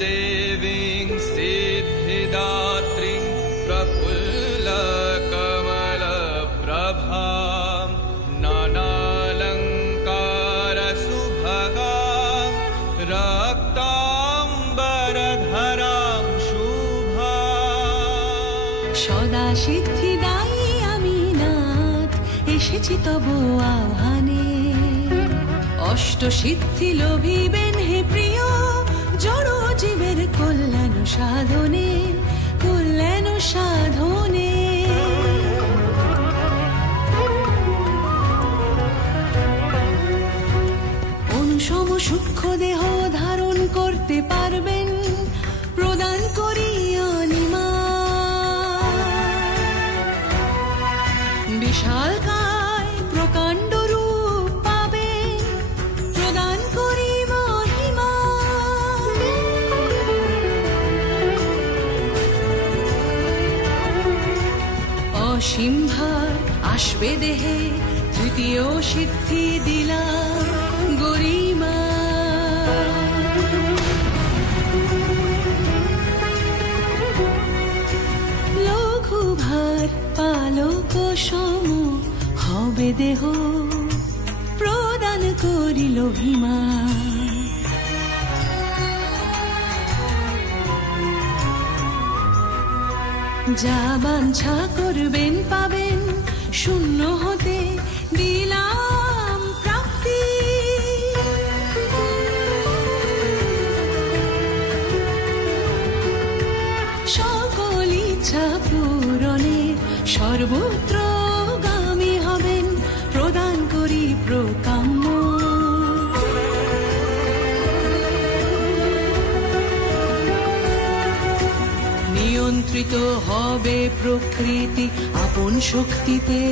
देवीं सिद्धिदात्रीं प्रफुल्लकमलप्रभां नानालङ्कारसुभगां रक्ताम्बरधरां शुभां। সদা সিদ্ধিদায়ী আমি নাথ এসেছি তব আহ্বানে, অষ্ট সিদ্ধি লোভিবেন হে প্রিয় জড় জীবের কল্যাণ সাধনে, কল্যাণ সাধনে। অনুসম সূক্ষ্ম দেহ ধারণ করতে পারবেন প্রদান করি অনিমা, বিশাল কায় প্রকাণ্ড রূপ পাবেন প্রদান করি মহিমা। অসীম ভার আসবে দেহে তৃতীয় সিদ্ধি দিলাম গরিমা। লঘু ভার পালক সম হবে দেহ প্রদান করিল ভীমা। যা বাঞ্ছা করবেন পাবেন শূন্য হতে দিলাম প্রাপ্তি। সকল ইচ্ছা পূরণের সর্বত্র গামী হবেন প্রদান করি প্রকাম্য। নিয়ন্ত্রিত হবে প্রকৃতি আপন শক্তিতে,